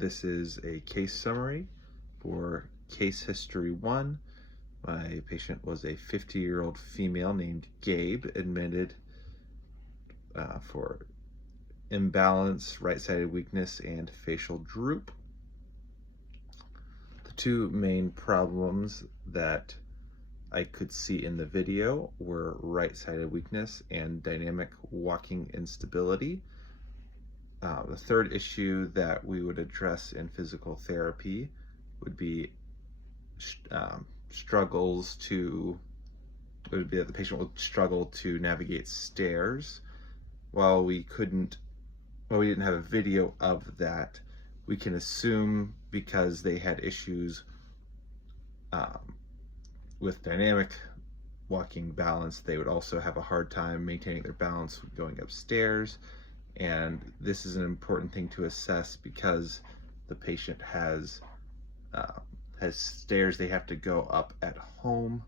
This is a case summary for case history 1. My patient was a 50-year-old female named Gabe, admitted for imbalance, right-sided weakness, and facial droop. The two main problems that I could see in the video were right-sided weakness and dynamic walking instability. The third issue that we would address in physical therapy would be that the patient would struggle to navigate stairs. While we didn't have a video of that, we can assume because they had issues with dynamic walking balance, they would also have a hard time maintaining their balance going upstairs. And this is an important thing to assess because the patient has stairs they have to go up at home.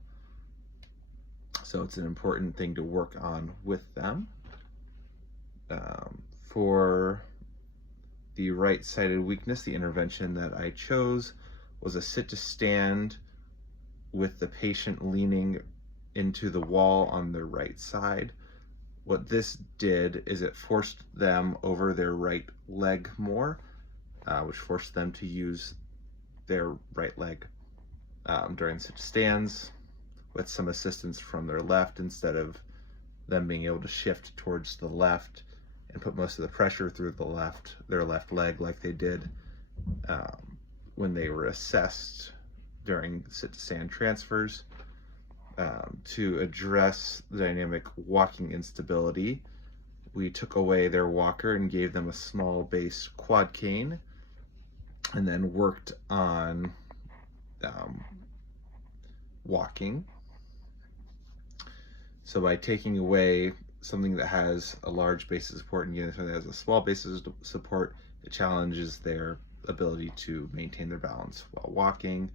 So it's an important thing to work on with them. For the right-sided weakness, the intervention that I chose was a sit-to-stand with the patient leaning into the wall on their right side. What this did is it forced them over their right leg more, which forced them to use their right leg during sit-to-stands with some assistance from their left, instead of them being able to shift towards the left and put most of the pressure through their left leg like they did when they were assessed during sit-to-stand transfers. To address the dynamic walking instability, we took away their walker and gave them a small base quad cane, and then worked on walking. So by taking away something that has a large base of support and giving something that has a small base of support, it challenges their ability to maintain their balance while walking.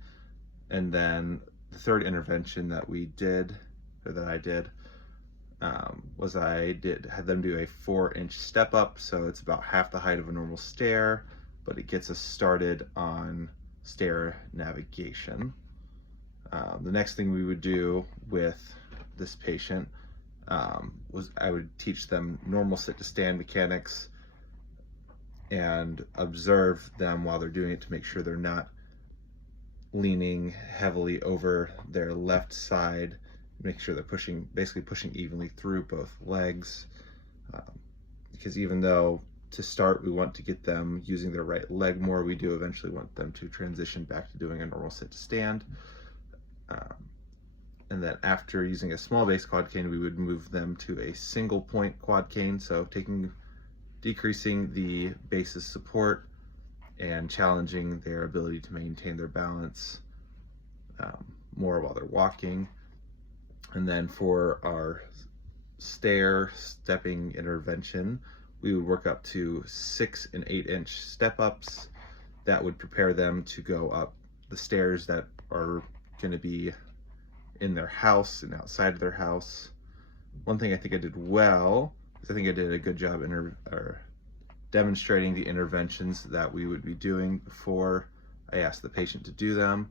And then the third intervention that I did was I had them do a 4-inch step up. So it's about half the height of a normal stair, but it gets us started on stair navigation. The next thing we would do with this patient was I would teach them normal sit-to-stand mechanics and observe them while they're doing it to make sure they're not leaning heavily over their left side, make sure they're basically pushing evenly through both legs. Because even though to start we want to get them using their right leg more, we do eventually want them to transition back to doing a normal sit-to-stand. And then after using a small base quad cane, we would move them to a single point quad cane. So decreasing the base's support and challenging their ability to maintain their balance more while they're walking. And then for our stepping intervention, we would work up to 6 and 8-inch step ups that would prepare them to go up the stairs that are going to be in their house and outside of their house. One thing I think I did well is I think I did a good job demonstrating the interventions that we would be doing before I asked the patient to do them.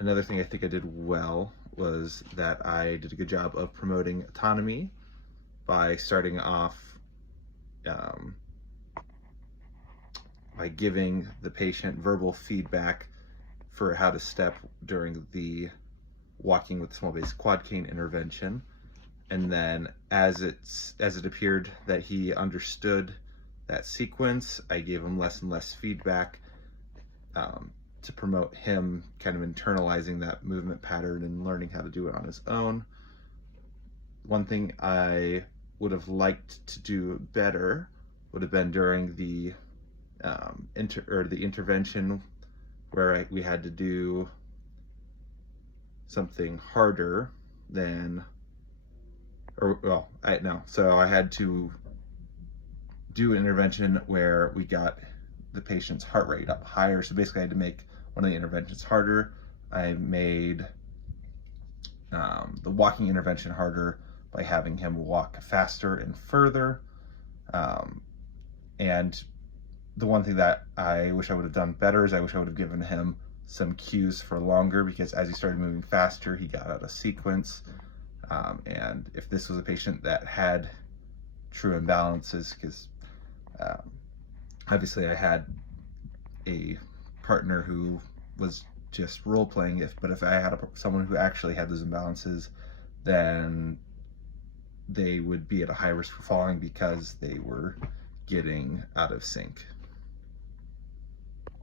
Another thing I think I did well was that I did a good job of promoting autonomy by starting off by giving the patient verbal feedback for how to step during the walking with small base quad cane intervention. And then as it appeared that he understood that sequence, I gave him less and less feedback to promote him kind of internalizing that movement pattern and learning how to do it on his own. One thing I would have liked to do better would have been during the intervention where we had to do something harder than, so I had to do an intervention where we got the patient's heart rate up higher. So basically I had to make one of the interventions harder. I made the walking intervention harder by having him walk faster and further. And the one thing that I wish I would have done better is I wish I would have given him some cues for longer, because as he started moving faster, he got out of sequence. And if this was a patient that had true imbalances, because obviously I had a partner who was just role playing, but if I had someone who actually had those imbalances, then they would be at a high risk for falling because they were getting out of sync.